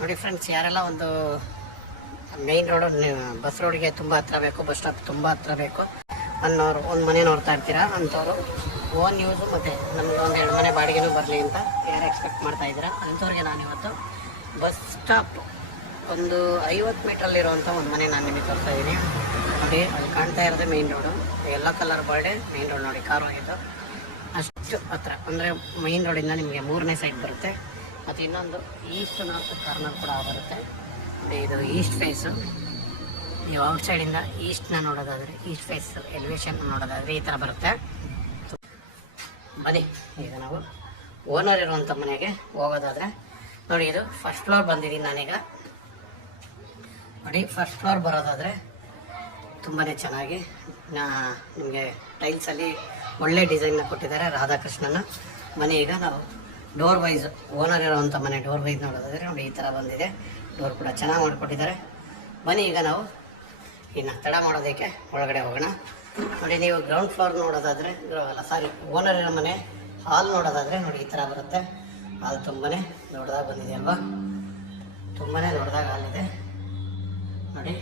ನೋಡಿ ಫ್ರೆಂಡ್ಸ್, ಯಾರೆಲ್ಲ ಒಂದು ಮೇನ್ ರೋಡ್ ಬಸ್ ರೋಡ್ಗೆ ತುಂಬ ಹತ್ರ ಬೇಕು, ಬಸ್ ಸ್ಟಾಪ್ ತುಂಬ ಹತ್ರ ಬೇಕು ಅನ್ನೋರು, ಒಂದು ಮನೆ ನೋಡ್ತಾ ಇರ್ತೀರಾ ಅಂಥವ್ರು ಓನ್ ಯೂಸು ಮತ್ತು ನಮಗೆ ಒಂದು 2 ಮನೆ ಬಾಡಿಗೆನೂ ಬರಲಿ ಅಂತ ಯಾರು ಎಕ್ಸ್ಪೆಕ್ಟ್ ಮಾಡ್ತಾ ಇದ್ದೀರಾ ಅಂಥವ್ರಿಗೆ ನಾನು ಇವತ್ತು ಬಸ್ ಸ್ಟಾಪ್ ಒಂದು 50 ಮೀಟ್ರಲ್ಲಿರುವಂಥ ಒಂದು ಮನೆ ನಾನು ನಿಮಗೆ ತೋರಿಸ್ತಾ ಇದ್ದೀನಿ. ನೋಡಿ, ಅಲ್ಲಿ ಕಾಣ್ತಾ ಇರೋದು main road, yellow colour birthday main road. ನೋಡಿ, ಕಾರ್ ಹೋಗಿದ್ದು ಅಷ್ಟು ಹತ್ರ, ಅಂದರೆ ಮೈನ್ ರೋಡಿಂದ ನಿಮಗೆ 3ನೇ ಸೈಡ್ ಬರುತ್ತೆ. ಮತ್ತು ಇನ್ನೊಂದು ಈಸ್ಟ್ ನಾರ್ತ್ ಕಾರ್ನರ್ ಕೂಡ ಬರುತ್ತೆ. ಇದು ಈಸ್ಟ್ ಫೇಸು. ನೀವು ಔಟ್ ಸೈಡಿಂದ ಈಸ್ಟ್ನ ನೋಡೋದಾದರೆ, ಈಸ್ಟ್ ಫೇಸ್ ಎಲಿವೇಶನ್ ನೋಡೋದಾದರೆ ಈ ಥರ ಬರುತ್ತೆ. ಬನ್ನಿ, ಈಗ ನಾವು ಓನರ್ ಇರುವಂಥ ಮನೆಗೆ ಹೋಗೋದಾದರೆ ನೋಡಿ, ಇದು ಫಸ್ಟ್ ಫ್ಲೋರ್ ಬಂದಿದ್ದೀನಿ ನಾನೀಗ. ನೋಡಿ, ಫಸ್ಟ್ ಫ್ಲೋರ್ ಬರೋದಾದರೆ ತುಂಬಾ ಚೆನ್ನಾಗಿ ನಿಮಗೆ ಟೈಲ್ಸಲ್ಲಿ ಒಳ್ಳೆ ಡಿಸೈನ್ನ ಕೊಟ್ಟಿದ್ದಾರೆ, ರಾಧಾಕೃಷ್ಣನ ಮನೆ. ಈಗ ನಾವು ಡೋರ್ ವೈಸ್, ಓನರ್ ಇರೋವಂಥ ಮನೆ ಡೋರ್ ವೈಸ್ ನೋಡೋದಾದರೆ ನೋಡಿ ಈ ಥರ ಬಂದಿದೆ. ಡೋರ್ ಕೂಡ ಚೆನ್ನಾಗಿ ಮಾಡಿಕೊಟ್ಟಿದ್ದಾರೆ. ಬನ್ನಿ, ಈಗ ನಾವು ಇನ್ನು ತಡ ಮಾಡೋದಕ್ಕೆ ಒಳಗಡೆ ಹೋಗೋಣ. ನೋಡಿ, ನೀವು ಗ್ರೌಂಡ್ ಫ್ಲೋರ್ ನೋಡೋದಾದರೆ, ಓನರ್ ಇರೋ ಮನೆ ಹಾಲ್ ನೋಡೋದಾದರೆ ನೋಡಿ ಈ ಥರ ಬರುತ್ತೆ. ಹಾಲ್ ತುಂಬಾ ದೊಡ್ಡದಾಗಿ ಬಂದಿದೆ ಅಲ್ವಾ, ತುಂಬಾ ದೊಡ್ಡದಾಗಿ ಹಾಲಿದೆ. ನೋಡಿ,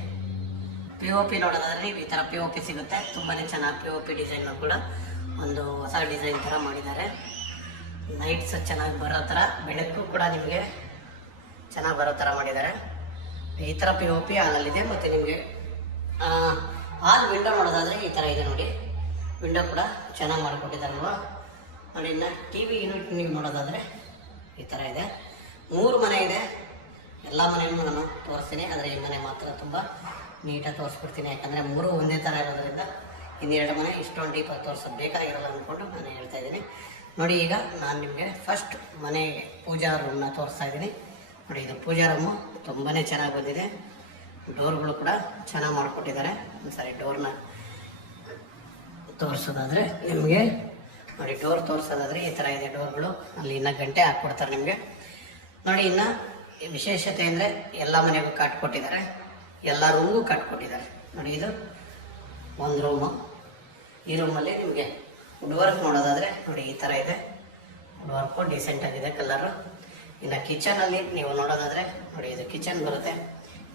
POP ನೋಡೋದಾದರೆ ನೀವು ಈ ಥರ POP ಸಿಗುತ್ತೆ. ತುಂಬಾ ಚೆನ್ನಾಗಿ POP ಡಿಸೈನು ಕೂಡ ಒಂದು ಹೊಸ ಡಿಸೈನ್ ಥರ ಮಾಡಿದ್ದಾರೆ. ಲೈಟ್ಸ್ ಚೆನ್ನಾಗಿ ಬರೋ ಥರ, ಬೆಳಕು ಕೂಡ ನಿಮಗೆ ಚೆನ್ನಾಗಿ ಬರೋ ಥರ ಮಾಡಿದ್ದಾರೆ. ಈ ಥರ POP ಹಾಲಲ್ಲಿದೆ. ಮತ್ತು ನಿಮಗೆ ಹಾಲ್ ವಿಂಡೋ ನೋಡೋದಾದರೆ ಈ ಥರ ಇದೆ. ನೋಡಿ, ವಿಂಡೋ ಕೂಡ ಚೆನ್ನಾಗಿ ಮಾಡಿಕೊಟ್ಟಿದ್ದಾರಲ್ವ. ನೋಡಿ, ಇನ್ನು TV ಯೂನಿಟ್ ನೀವು ನೋಡೋದಾದರೆ ಈ ಥರ ಇದೆ. 3 ಮನೆ ಇದೆ. ಎಲ್ಲ ಮನೆಯೂ ನಾನು ತೋರಿಸ್ತೀನಿ, ಆದರೆ ಈ ಮನೆ ಮಾತ್ರ ತುಂಬ ನೀಟಾಗಿ ತೋರಿಸ್ಬಿಡ್ತೀನಿ. ಯಾಕಂದರೆ 3 ಒಂದೇ ಥರ ಇರೋದ್ರಿಂದ ಇನ್ನೆರಡು ಮನೆ ಇಷ್ಟೊಂದು ಡೀಪಾಗಿ ತೋರಿಸೋದು ಬೇಕಾಗಿರಲ್ಲ ಅಂದ್ಕೊಂಡು ನಾನು ಹೇಳ್ತಾ ಇದ್ದೀನಿ. ನೋಡಿ, ಈಗ ನಾನು ನಿಮಗೆ ಫಸ್ಟ್ ಮನೆಗೆ ಪೂಜಾ ರೂಮ್ನ ತೋರಿಸ್ತಾ ಇದ್ದೀನಿ. ನೋಡಿ, ಇದು ಪೂಜಾ ರೂಮು ತುಂಬಾ ಚೆನ್ನಾಗಿ ಬಂದಿದೆ. ಡೋರ್ಗಳು ಕೂಡ ಚೆನ್ನಾಗಿ ಮಾಡಿಕೊಟ್ಟಿದ್ದಾರೆ. ಒಂದ್ಸರಿ ಡೋರ್ನ ತೋರಿಸೋದಾದರೆ ನಿಮಗೆ ನೋಡಿ, ಡೋರ್ ತೋರಿಸೋದಾದರೆ ಈ ಥರ ಇದೆ ಡೋರ್ಗಳು. ಅಲ್ಲಿ ಇನ್ನೂ ಗಂಟೆ ಹಾಕ್ಕೊಡ್ತಾರೆ ನಿಮಗೆ. ನೋಡಿ, ಇನ್ನು ವಿಶೇಷತೆ ಅಂದರೆ ಎಲ್ಲ ಮನೆಗೂ ಕಟ್ಕೊಟ್ಟಿದ್ದಾರೆ, ಎಲ್ಲ ರೂಮ್ಗೂ ಕಟ್ಕೊಟ್ಟಿದ್ದಾರೆ. ನೋಡಿ, ಇದು ಒಂದು ರೂಮು. ಈ ರೂಮಲ್ಲಿ ನಿಮಗೆ ವುಡ್ ವರ್ಕ್ ನೋಡೋದಾದರೆ ನೋಡಿ ಈ ಥರ ಇದೆ. ವುಡ್ ವರ್ಕು ಡಿಸೆಂಟಾಗಿದೆ ಕಲರು. ಇನ್ನು ಕಿಚನಲ್ಲಿ ನೀವು ನೋಡೋದಾದರೆ ನೋಡಿ, ಇದು ಕಿಚನ್ ಬರುತ್ತೆ.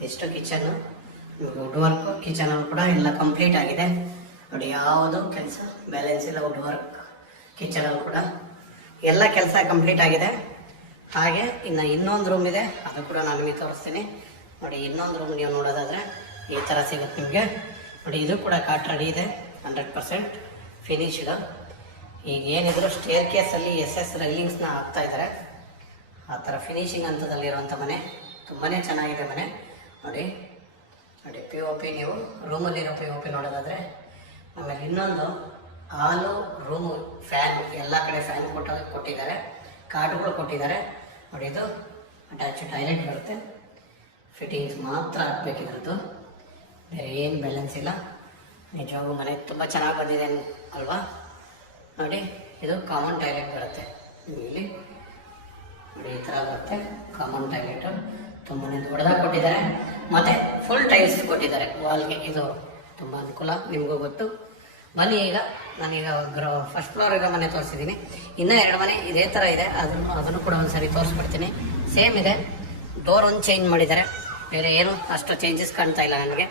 ಎಷ್ಟು ಕಿಚನ್ನು ನಿಮಗೆ ವುಡ್ ವರ್ಕು ಕಿಚನಲ್ಲಿ ಕೂಡ ಎಲ್ಲ ಕಂಪ್ಲೀಟ್ ಆಗಿದೆ. ನೋಡಿ, ಯಾವುದು ಕೆಲಸ ಬ್ಯಾಲೆನ್ಸ್ ಇಲ್ಲ. ವುಡ್ ವರ್ಕ್ ಕಿಚನಲ್ಲಿ ಕೂಡ ಎಲ್ಲ ಕೆಲಸ ಕಂಪ್ಲೀಟ್ ಆಗಿದೆ. ಹಾಗೆ ಇನ್ನು ಇನ್ನೊಂದು ರೂಮ್ ಇದೆ, ಅದು ಕೂಡ ನಾನು ನಿಮಗೆ ತೋರಿಸ್ತೀನಿ. ನೋಡಿ, ಇನ್ನೊಂದು ರೂಮ್ ನೀವು ನೋಡೋದಾದರೆ ಈ ಥರ ಸಿಗುತ್ತೆ ನಿಮಗೆ. ನೋಡಿ, ಇದು ಕೂಡ ಕಾಟ್ ರೆಡಿ ಇದೆ, 100% ಫಿನಿಶ್ಡ್. ಈಗ ಏನಿದ್ರು ಸ್ಟೇರ್ ಕೇಸಲ್ಲಿ SS ರೈಲಿಂಗ್ಸ್ನ ಹಾಕ್ತಾ ಇದ್ದಾರೆ. ಆ ಥರ ಫಿನಿಶಿಂಗ್ ಹಂತದಲ್ಲಿರುವಂಥ ಮನೆ. ತುಂಬಾ ಚೆನ್ನಾಗಿದೆ ಮನೆ. ನೋಡಿ, ನೋಡಿ POP ನೀವು ರೂಮಲ್ಲಿರೋ POP ನೋಡೋದಾದರೆ. ಆಮೇಲೆ ಇನ್ನೊಂದು ಹಾಲು ರೂಮು ಫ್ಯಾನ್, ಎಲ್ಲ ಕಡೆ ಫ್ಯಾನ್ ಕೊಟ್ಟಿದ್ದಾರೆ, ಕಾಟುಗಳು ಕೊಟ್ಟಿದ್ದಾರೆ. ನೋಡಿ, ಇದು ಅಟ್ಯಾಚ್ ಟಾಯ್ಲೆಟ್ ಬರುತ್ತೆ. ಫಿಟ್ಟಿಂಗ್ಸ್ ಮಾತ್ರ ಹಾಕ್ಬೇಕಿದ್ರದ್ದು, ಬೇರೆ ಏನು ಬ್ಯಾಲೆನ್ಸ್ ಇಲ್ಲ. ನಿಜವಾಗೂ ಮನೆ ತುಂಬ ಚೆನ್ನಾಗಿ ಬಂದಿದೆ ಅಲ್ವಾ. ನೋಡಿ, ಇದು ಕಾಮನ್ ಟಾಯ್ಲೆಟ್ ಬರುತ್ತೆ ಇಲ್ಲಿ. ನೋಡಿ, ಈ ಥರ ಬರುತ್ತೆ ಕಾಮನ್ ಟಾಯ್ಲೆಟು. ತುಂಬಾ ದೊಡ್ಡದಾಗಿ ಕೊಟ್ಟಿದ್ದಾರೆ. ಮತ್ತು ಫುಲ್ ಟೈಲ್ಸ್ ಕೊಟ್ಟಿದ್ದಾರೆ ವಾಲ್ಗೆ. ಇದು ತುಂಬ ಅನುಕೂಲ, ನಿಮಗೂ ಗೊತ್ತು. ಬನ್ನಿ, ಈಗ ನಾನೀಗ ಫಸ್ಟ್ ಫ್ಲೋರ್ ಇರೋ ಮನೆ ತೋರಿಸಿದ್ದೀನಿ. ಇನ್ನೂ 2 ಮನೆ ಇದೇ ಥರ ಇದೆ, ಅದನ್ನು ಕೂಡ ಒಂದು ಸರಿ ತೋರಿಸ್ಬಿಡ್ತೀನಿ. ಸೇಮ್ ಇದೆ. ಡೋರ್ ಒಂದು ಚೇಂಜ್ ಮಾಡಿದ್ದಾರೆ, ಬೇರೆ ಏನು ಅಷ್ಟು ಚೇಂಜಸ್ ಕಾಣ್ತಾ ಇಲ್ಲ ನನಗೆ.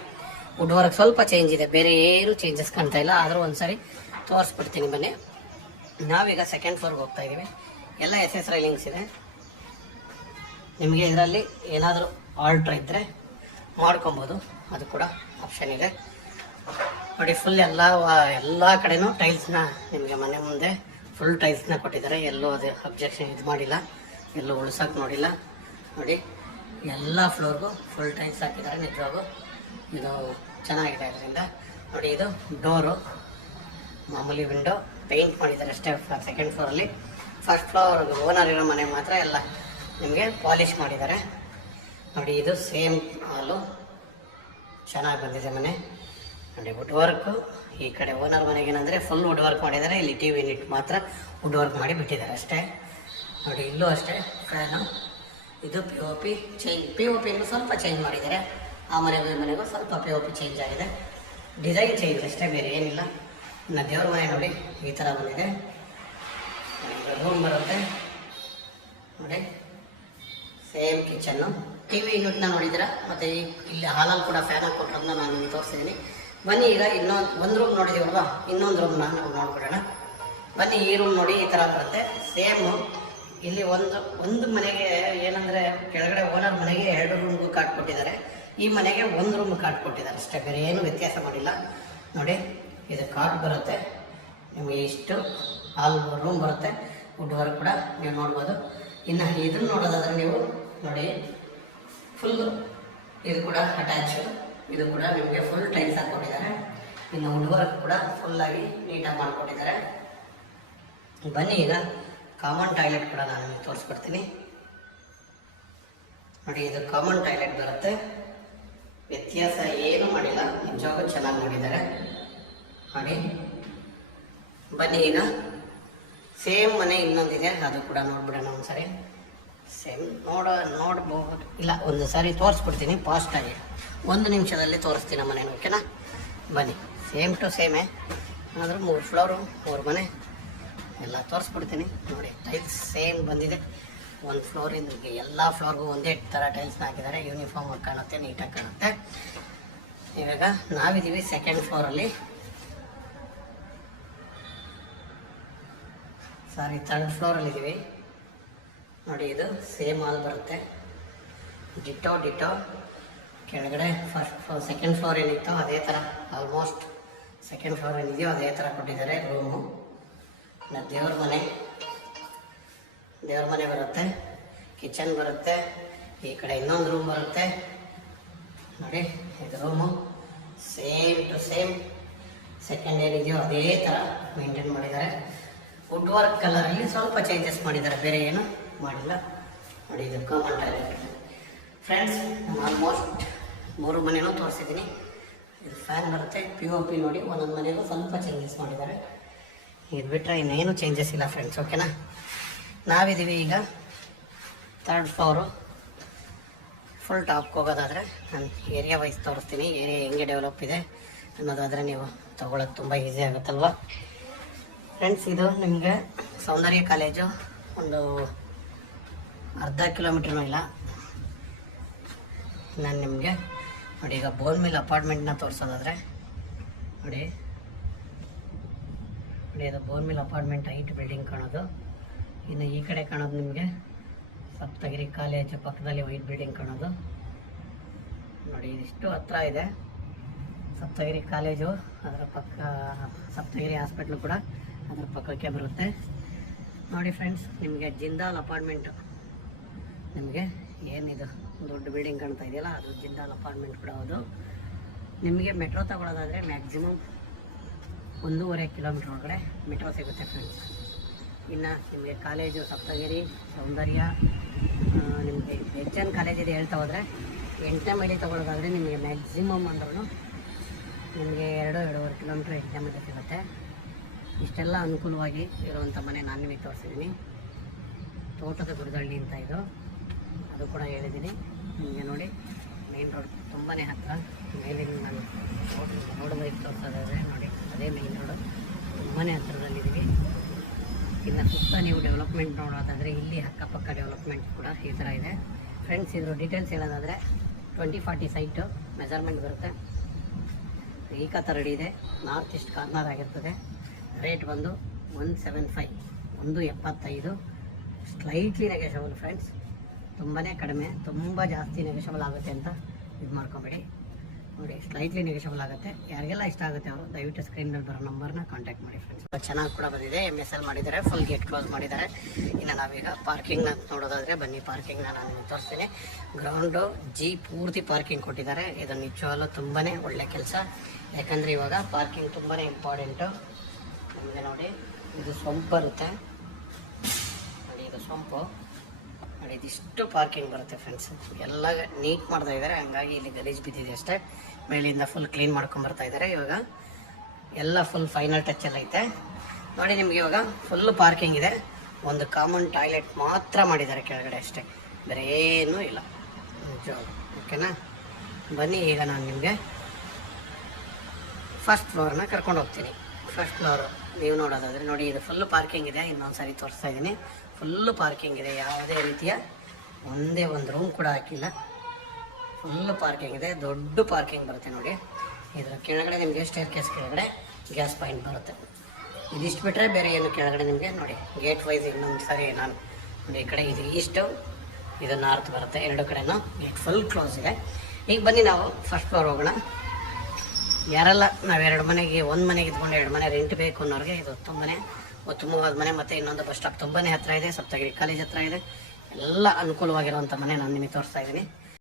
ವುಡ್ ವರ್ಕ್ ಸ್ವಲ್ಪ ಚೇಂಜ್ ಇದೆ, ಬೇರೆ ಏನು ಚೇಂಜಸ್ ಕಾಣ್ತಾ ಇಲ್ಲ. ಆದರೂ ಒಂದು ಸರಿ ತೋರಿಸ್ಬಿಡ್ತೀನಿ ಬನ್ನಿ. ನಾವೀಗ ಸೆಕೆಂಡ್ ಫ್ಲೋರ್ಗೆ ಹೋಗ್ತಾ ಇದ್ದೀವಿ. ಎಲ್ಲ SS ರೈಲಿಂಗ್ಸ್ ಇದೆ. ನಿಮಗೆ ಇದರಲ್ಲಿ ಏನಾದರೂ ಆಲ್ಟ್ರ್ ಇದ್ದರೆ ಮಾಡ್ಕೊಬೋದು, ಅದು ಕೂಡ ಆಪ್ಷನ್ ಇದೆ. ನೋಡಿ, ಫುಲ್ ಎಲ್ಲ ಕಡೆನೂ ಟೈಲ್ಸ್ನ ನಿಮಗೆ ಮನೆ ಮುಂದೆ ಫುಲ್ ಟೈಲ್ಸ್ನ ಕೊಟ್ಟಿದ್ದಾರೆ. ಎಲ್ಲೂ ಅದು ಅಬ್ಜೆಕ್ಷನ್ ಇದು ಮಾಡಿಲ್ಲ, ಎಲ್ಲೂ ಉಳ್ಸೋಕೆ ನೋಡಿಲ್ಲ. ನೋಡಿ, ಎಲ್ಲ ಫ್ಲೋರ್ಗೂ ಫುಲ್ ಟೈಲ್ಸ್ ಹಾಕಿದ್ದಾರೆ. ನಿಜವಾಗೂ ಇದು ಚೆನ್ನಾಗಿದೆ ಅದರಿಂದ. ನೋಡಿ, ಇದು ಡೋರು ಮಾಮೂಲಿ ವಿಂಡೋ ಪೇಂಟ್ ಮಾಡಿದ್ದಾರೆ ಅಷ್ಟೇ ಸೆಕೆಂಡ್ ಫ್ಲೋರಲ್ಲಿ. ಫಸ್ಟ್ ಫ್ಲೋರ್ ಓನರ್ ಇರೋ ಮನೆ ಮಾತ್ರ ಎಲ್ಲ ನಿಮಗೆ ಪಾಲಿಷ್ ಮಾಡಿದ್ದಾರೆ. ನೋಡಿ, ಇದು ಸೇಮ್ ಹಾಲು ಚೆನ್ನಾಗಿ ಬಂದಿದೆ ಮನೆ. ನೋಡಿ, ವುಡ್ ವರ್ಕು ಈ ಕಡೆ ಓನರ್ ಮನೆಗೇನಂದರೆ ಫುಲ್ ವುಡ್ ವರ್ಕ್ ಮಾಡಿದ್ದಾರೆ. ಇಲ್ಲಿ TV ಯೂನಿಟ್ ಮಾತ್ರ ವುಡ್ ವರ್ಕ್ ಮಾಡಿ ಬಿಟ್ಟಿದ್ದಾರೆ ಅಷ್ಟೇ. ನೋಡಿ, ಇಲ್ಲೂ ಅಷ್ಟೇ ಫ್ಯಾನು. ಇದು POP ಚೇಂಜ್, POP ಸ್ವಲ್ಪ ಚೇಂಜ್ ಮಾಡಿದ್ದಾರೆ. ಆ ಮನೆಗೂ ಸ್ವಲ್ಪ POP ಚೇಂಜ್ ಆಗಿದೆ, ಡಿಸೈನ್ ಚೇಂಜ್ ಅಷ್ಟೇ, ಬೇರೆ ಏನಿಲ್ಲ. ಇನ್ನು ದೇವ್ರ ಮನೆ ನೋಡಿ ಈ ಥರ ಬಂದಿದೆ. ರೂಮ್ ಬರುತ್ತೆ ನೋಡಿ, ಸೇಮ್ ಕಿಚನ್ನು. ಟಿ ವಿ ಯೂನಿಟ್ನ ನೋಡಿದ್ದೀರಾ, ಮತ್ತು ಇಲ್ಲಿ ಹಾಲಲ್ಲಿ ಕೂಡ ಫ್ಯಾನ್ ಹಾಕ್ಕೊಟ್ರನ್ನ ನಾನು ನಿಮಗೆ ತೋರಿಸ್ತಿದ್ದೀನಿ. ಬನ್ನಿ ಈಗ ಒಂದು ರೂಮ್ ನೋಡಿದ್ದೀವಲ್ವಾ, ಇನ್ನೊಂದು ರೂಮ್ನ ನಾವು ನೋಡ್ಬಿಡೋಣ. ಬನ್ನಿ, ಈ ರೂಮ್ ನೋಡಿ ಈ ಥರ ಬರುತ್ತೆ. ಸೇಮು ಇಲ್ಲಿ ಒಂದು ಮನೆಗೆ ಏನಂದರೆ ಕೆಳಗಡೆ ಓನರ್ ಮನೆಗೆ 2 ರೂಮ್ಗೂ ಕಾರ್ಡ್ ಕೊಟ್ಟಿದ್ದಾರೆ, ಈ ಮನೆಗೆ 1 ರೂಮ್ ಕಾರ್ಡ್ ಕೊಟ್ಟಿದ್ದಾರೆ ಅಷ್ಟೇ, ಬೇರೆ ಏನು ವ್ಯತ್ಯಾಸ ಮಾಡಿಲ್ಲ. ನೋಡಿ ಇದು ಕಾರ್ಡ್ ಬರುತ್ತೆ ನಿಮಗೆ, ಇಷ್ಟು ಹಾಲ್ ರೂಮ್ ಬರುತ್ತೆ, ವುಡ್ ವರ್ಕ್ ಕೂಡ ನೀವು ನೋಡ್ಬೋದು. ಇನ್ನು ಇದನ್ನು ನೋಡೋದಾದ್ರೆ ನೀವು ನೋಡಿ ಫುಲ್ಲು ಇದು ಕೂಡ ಅಟ್ಯಾಚ್, ಇದು ಕೂಡ ನಿಮಗೆ ಫುಲ್ ಟೈಲ್ಸ್ ಹಾಕ್ಕೊಟ್ಟಿದ್ದಾರೆ. ಇನ್ನು ವುಡ್ ವರ್ಕ್ ಕೂಡ ಫುಲ್ಲಾಗಿ ನೀಟಾಗಿ ಮಾಡಿಕೊಟ್ಟಿದ್ದಾರೆ. ಬನ್ನಿ ಈಗ ಕಾಮನ್ ಟಾಯ್ಲೆಟ್ ಕೂಡ ನಾನು ನಿಮಗೆ ತೋರಿಸ್ಕೊಡ್ತೀನಿ. ನೋಡಿ ಇದು ಕಾಮನ್ ಟಾಯ್ಲೆಟ್ ಬರುತ್ತೆ, ವ್ಯತ್ಯಾಸ ಏನು ಮಾಡಿಲ್ಲ, ನಿಜವಾಗೂ ಚೆನ್ನಾಗಿ ಮಾಡಿದ್ದಾರೆ ನೋಡಿ. ಬನ್ನಿ ಈಗ ಸೇಮ್ ಮನೆ ಇನ್ನೊಂದಿದೆ, ಅದು ಕೂಡ ನೋಡ್ಬಿಡೋಣ ಒಂದ್ಸರಿ. ಸೇಮ್ ನೋಡ್ಬೋದು, ಇಲ್ಲ ಒಂದು ಸಾರಿ ತೋರಿಸ್ಬಿಡ್ತೀನಿ ಫಾಸ್ಟಾಗಿ, 1 ನಿಮಿಷದಲ್ಲಿ ತೋರಿಸ್ತೀನಿ ಮನೆ, ಓಕೆನಾ? ಬನ್ನಿ, ಸೇಮ್ ಟು ಸೇಮೇ, ಆದರೂ 3 ಫ್ಲೋರು 3 ಮನೆ ಎಲ್ಲ ತೋರಿಸ್ಬಿಡ್ತೀನಿ. ನೋಡಿ ಟೈಲ್ಸ್ ಸೇಮ್ ಬಂದಿದೆ, 1 ಫ್ಲೋರಿಂದ ಎಲ್ಲ ಫ್ಲೋರ್ಗೂ ಒಂದೇ ಥರ ಟೈಲ್ಸ್ನ ಹಾಕಿದ್ದಾರೆ, ಯೂನಿಫಾರ್ಮ್ ಆಗಿ ಕಾಣುತ್ತೆ, ನೀಟಾಗಿ ಕಾಣುತ್ತೆ. ಇವಾಗ ನಾವಿದ್ದೀವಿ 2nd ಫ್ಲೋರಲ್ಲಿ, ಸಾರಿ 3rd ಫ್ಲೋರಲ್ಲಿದ್ದೀವಿ. ನೋಡಿ ಇದು ಸೇಮ್ ಹಾಲ್ ಬರುತ್ತೆ, ಡಿಟೋ ಕೆಳಗಡೆ 2nd ಫ್ಲೋರ್ ಏನಿತ್ತೋ ಅದೇ ಥರ, ಆಲ್ಮೋಸ್ಟ್ 2nd ಫ್ಲೋರ್ ಏನಿದೆಯೋ ಅದೇ ಥರ ಕೊಟ್ಟಿದ್ದಾರೆ ರೂಮು. ದೇವ್ರ ಮನೆ ಬರುತ್ತೆ, ಕಿಚನ್ ಬರುತ್ತೆ, ಈ ಕಡೆ ಇನ್ನೊಂದು ರೂಮ್ ಬರುತ್ತೆ. ನೋಡಿ ಇದು room same to same 2nd ಏನಿದೆಯೋ ಅದೇ ಥರ ಮೇಂಟೈನ್ ಮಾಡಿದ್ದಾರೆ. ವುಡ್ ವರ್ಕ್ ಕಲರಲ್ಲಿ ಸ್ವಲ್ಪ ಚೇಂಜಸ್ ಮಾಡಿದ್ದಾರೆ, ಬೇರೆ ಏನು ಮಾಡಿಲ್ಲ. ನೋಡಿ ಇದು ಕಾಮನ್ ಟಾಯ್ಲೆಟ್ ಫ್ರೆಂಡ್ಸ್. ನಾನು ಆಲ್ಮೋಸ್ಟ್ 3 ಮನೆಯೂ ತೋರಿಸಿದ್ದೀನಿ. ಇದು ಫ್ಯಾನ್ ಬರುತ್ತೆ, POP ನೋಡಿ ಒಂದೊಂದು ಮನೆಗೂ ಸ್ವಲ್ಪ ಚೇಂಜಸ್ ಮಾಡಿದ್ದಾರೆ. ಇದು ಬಿಟ್ಟರೆ ಇನ್ನೇನು ಚೇಂಜಸ್ ಇಲ್ಲ ಫ್ರೆಂಡ್ಸ್, ಓಕೆನಾ? ನಾವಿದ್ದೀವಿ ಈಗ 3rd ಫ್ಲೋರು. ಫುಲ್ ಟಾಪ್ಗೆ ಹೋಗೋದಾದರೆ ನಾನು ಏರಿಯಾ ವೈಸ್ ತೋರಿಸ್ತೀನಿ, ಏರಿಯಾ ಹೆಂಗೆ ಡೆವಲಪ್ ಇದೆ ಅನ್ನೋದಾದರೆ ನೀವು ತೊಗೊಳೋದು ತುಂಬ ಈಸಿ ಆಗುತ್ತಲ್ವ ಫ್ರೆಂಡ್ಸ್. ಇದು ನಿಮಗೆ ಸೌಂದರ್ಯ ಕಾಲೇಜು ಒಂದು ಅರ್ಧ ಕಿಲೋಮೀಟ್ರೂ ಇಲ್ಲ. ನಾನು ನಿಮಗೆ ನೋಡಿ ಈಗ ಬೋನ್ ಮಿಲ್ ಅಪಾರ್ಟ್ಮೆಂಟ್ನ ತೋರಿಸೋದಾದರೆ ನೋಡಿ ಇದು ಬೋನ್ ಮಿಲ್ ಅಪಾರ್ಟ್ಮೆಂಟ್ 8 ಬಿಲ್ಡಿಂಗ್ ಕಾಣೋದು. ಇನ್ನು ಈ ಕಡೆ ಕಾಣೋದು ನಿಮಗೆ ಸಪ್ತಗಿರಿ ಕಾಲೇಜು ಪಕ್ಕದಲ್ಲಿ ವೈಟ್ ಬಿಲ್ಡಿಂಗ್ ಕಾಣೋದು. ನೋಡಿ ಇದಿಷ್ಟು ಹತ್ರ ಇದೆ ಸಪ್ತಗಿರಿ ಕಾಲೇಜು, ಅದರ ಪಕ್ಕ ಸಪ್ತಗಿರಿ ಹಾಸ್ಪಿಟ್ಲು ಕೂಡ ಅದರ ಪಕ್ಕಕ್ಕೆ ಬರುತ್ತೆ. ನೋಡಿ ಫ್ರೆಂಡ್ಸ್, ನಿಮಗೆ ಜಿಂದಾಲ್ ಅಪಾರ್ಟ್ಮೆಂಟು, ನಿಮಗೆ ಏನಿದು ದೊಡ್ಡ ಬಿಲ್ಡಿಂಗ್ ಕಾಣ್ತಾ ಇದೆಯಲ್ಲ ಅದು ಜಿಂದಾಲ್ ಅಪಾರ್ಟ್ಮೆಂಟ್ ಕೂಡ ಹೌದು. ನಿಮಗೆ ಮೆಟ್ರೋ ತಗೊಳ್ಳೋದಾದರೆ ಮ್ಯಾಕ್ಸಿಮಮ್ 1.5 ಕಿಲೋಮೀಟ್ರ್ ಒಳಗಡೆ ಮೆಟ್ರೋ ಸಿಗುತ್ತೆ ಫ್ರೆಂಡ್ಸ್. ಇನ್ನು ನಿಮಗೆ ಕಾಲೇಜು ಸಪ್ತಗಿರಿ ಸೌಂದರ್ಯ, ನಿಮಗೆ HN ಕಾಲೇಜ್ ಇದೆ ಹೇಳ್ತಾ ಹೋದರೆ 8ನೇ ಮೈಲಿ ತೊಗೊಳ್ಳೋದಾದರೆ ನಿಮಗೆ ಮ್ಯಾಕ್ಸಿಮಮ್ ಅಂದ್ರೂ ನಿಮಗೆ 2-2.5 ಕಿಲೋಮೀಟ್ರ್ 8ನೇ ಮೈಲಿ ಸಿಗುತ್ತೆ. ಇಷ್ಟೆಲ್ಲ ಅನುಕೂಲವಾಗಿ ಇರುವಂಥ ಮನೆ ನಾನು ನಿಮಗೆ ತೋರಿಸಿದ್ದೀನಿ. ತೋಟದ ಗುರುದಳ್ಳಿ ಅಂತ ಇದು, ಅದು ಕೂಡ ಹೇಳಿದ್ದೀನಿ ನಿಮಗೆ. ನೋಡಿ ಮೇನ್ ರೋಡ್ ತುಂಬಾ ಹತ್ತಿರ, ಮೇಲಿಂದ ನಾನು ರೋಡ್ ತೋರಿಸೋದಾದರೆ ನೋಡಿ ಅದೇ ಮೇನ್ ರೋಡು, ತುಂಬಾ ಹತ್ತಿರದಲ್ಲಿದ್ದೀವಿ. ಇನ್ನು ಸುತ್ತ ನೀವು ಡೆವಲಪ್ಮೆಂಟ್ ನೋಡೋದಾದರೆ ಇಲ್ಲಿ ಅಕ್ಕಪಕ್ಕ ಡೆವಲಪ್ಮೆಂಟ್ ಕೂಡ ಈ ಥರ ಇದೆ ಫ್ರೆಂಡ್ಸ್. ಇದ್ರ ಡೀಟೇಲ್ಸ್ ಹೇಳೋದಾದರೆ 2040 ಸೈಟು ಮೆಜರ್ಮೆಂಟ್ ಬರುತ್ತೆ, ಏಕತ ರೆಡಿ ಇದೆ, ನಾರ್ತ್ ಈಸ್ಟ್ ಕಾರ್ನರ್ ಆಗಿರ್ತದೆ. ರೇಟ್ ಬಂದು 175, 175, ಸ್ಲೈಟ್ಲಿ ನೆಗೆಷಬಲ್ ಫ್ರೆಂಡ್ಸ್, ತುಂಬಾ ಕಡಿಮೆ, ತುಂಬ ಜಾಸ್ತಿ ನೆಗೆಷಬಲ್ ಆಗುತ್ತೆ ಅಂತ ಇದು ಮಾಡ್ಕೊಬೇಡಿ. ನೋಡಿ ಸ್ಲೈಟ್ಲಿ ನೆಗೆಷಬಲ್ ಆಗುತ್ತೆ, ಯಾರಿಗೆಲ್ಲ ಇಷ್ಟ ಆಗುತ್ತೆ ಅವರು ದಯವಿಟ್ಟು ಸ್ಕ್ರೀನ್ ಮೇಲೆ ಬರೋ ನಂಬರ್ನ ಕಾಂಟ್ಯಾಕ್ಟ್ ಮಾಡಿ ಫ್ರೆಂಡ್ಸ್. ಚೆನ್ನಾಗಿ ಕೂಡ ಬಂದಿದೆ, MSL ಮಾಡಿದ್ದಾರೆ, ಫುಲ್ ಗೇಟ್ ಕ್ಲೋಸ್ ಮಾಡಿದ್ದಾರೆ. ಇನ್ನು ನಾವೀಗ ಪಾರ್ಕಿಂಗ್ನ ನೋಡೋದಾದರೆ ಬನ್ನಿ, ಪಾರ್ಕಿಂಗ್ನ ನಾನು ತೋರಿಸ್ತೀನಿ. ಗ್ರೌಂಡು G ಪೂರ್ತಿ ಪಾರ್ಕಿಂಗ್ ಕೊಟ್ಟಿದ್ದಾರೆ, ಇದು ನಿಜವಾಗ್ಲೂ ತುಂಬಾ ಒಳ್ಳೆ ಕೆಲಸ. ಯಾಕಂದರೆ ಇವಾಗ ಪಾರ್ಕಿಂಗ್ ತುಂಬಾ ಇಂಪಾರ್ಟೆಂಟು ನಮಗೆ. ನೋಡಿ ಇದು ಸೊಂಪು ಬರುತ್ತೆ, ನೋಡಿ ಇದು ಸೊಂಪು, ನೋಡಿ ಇದಿಷ್ಟು ಪಾರ್ಕಿಂಗ್ ಬರುತ್ತೆ ಫ್ರೆಂಡ್ಸ್. ಎಲ್ಲ ನೀಟ್ ಮಾಡ್ತಾ ಇದ್ದಾರೆ, ಹಂಗಾಗಿ ಇಲ್ಲಿ ಗಲೀಜು ಬಿದ್ದಿದೆ ಅಷ್ಟೇ. ಮೇಲಿಂದ ಫುಲ್ ಕ್ಲೀನ್ ಮಾಡ್ಕೊಂಬರ್ತಾ ಇದ್ದಾರೆ. ಇವಾಗ ಎಲ್ಲ ಫುಲ್ ಫೈನಲ್ ಟಚ್ ಎಲ್ಲ ಐತೆ ನೋಡಿ. ನಿಮಗೆ ಇವಾಗ ಫುಲ್ ಪಾರ್ಕಿಂಗ್ ಇದೆ, ಒಂದು ಕಾಮನ್ ಟಾಯ್ಲೆಟ್ ಮಾತ್ರ ಮಾಡಿದ್ದಾರೆ ಕೆಳಗಡೆ ಅಷ್ಟೇ, ಬೇರೆ ಏನೂ ಇಲ್ಲ ನಿಜವಾಗ, ಓಕೆನಾ? ಬನ್ನಿ ಈಗ ನಾನು ನಿಮಗೆ ಫಸ್ಟ್ ಫ್ಲೋರ್ನ ಕರ್ಕೊಂಡು ಹೋಗ್ತೀನಿ. ಫಸ್ಟ್ ಫ್ಲೋರು ನೀವು ನೋಡೋದಾದರೆ ನೋಡಿ ಇದು ಫುಲ್ಲು ಪಾರ್ಕಿಂಗ್ ಇದೆ, ಇನ್ನೊಂದು ಸಾರಿ ತೋರಿಸ್ತಾ ಇದ್ದೀನಿ. ಫುಲ್ಲು ಪಾರ್ಕಿಂಗ್ ಇದೆ, ಯಾವುದೇ ರೀತಿಯ ಒಂದೇ ಒಂದು ರೂಮ್ ಕೂಡ ಹಾಕಿಲ್ಲ. ಫುಲ್ ಪಾರ್ಕಿಂಗ್ ಇದೆ, ದೊಡ್ಡ ಪಾರ್ಕಿಂಗ್ ಬರುತ್ತೆ ನೋಡಿ. ಇದರ ಕೆಳಗಡೆ ನಿಮಗೆ ಸ್ಟೇರ್ ಕೇಸ್ ಕೆಳಗಡೆ ಗ್ಯಾಸ್ ಪಾಯಿಂಟ್ ಬರುತ್ತೆ. ಇದಿಷ್ಟು ಬಿಟ್ಟರೆ ಬೇರೆ ಏನು ಕೆಳಗಡೆ ನಿಮಗೆ ನೋಡಿ ಗೇಟ್ ವೈಸ್ ಇನ್ನೊಂದು ಸಾರಿ ನಾನು ನೋಡಿ, ಈ ಕಡೆ ಇದು ಈಸ್ಟು, ಇದು ನಾರ್ತ್ ಬರುತ್ತೆ. ಎರಡು ಕಡೆನೂ ಗೇಟ್ ಫುಲ್ ಕ್ಲೋಸ್ ಇದೆ. ಈಗ ಬನ್ನಿ ನಾವು ಫಸ್ಟ್ ಫ್ಲೋರ್ ಹೋಗೋಣ. ಯಾರೆಲ್ಲ ನಾವು ಎರಡು ಮನೆಗೆ, ಒಂದು ಮನೆಗೆ ಇದ್ಕೊಂಡು ಎರಡು ಮನೆ ರೆಂಟ್ ಬೇಕು ಅನ್ನೋರಿಗೆ ಇದು ತುಂಬಾ ಉತ್ತಮವಾದ ಮನೆ. ಮತ್ತು ಇನ್ನೊಂದು ಬಸ್ ಸ್ಟಾಪ್ ತುಂಬಾ ಹತ್ತಿರ ಇದೆ, ಸಪ್ತಗಿರಿ ಕಾಲೇಜ್ ಹತ್ರ ಇದೆ. ಎಲ್ಲ ಅನುಕೂಲವಾಗಿರುವಂಥ ಮನೆ ನಾನು ನಿಮಗೆ ತೋರಿಸ್ತಾ ಇದ್ದೀನಿ.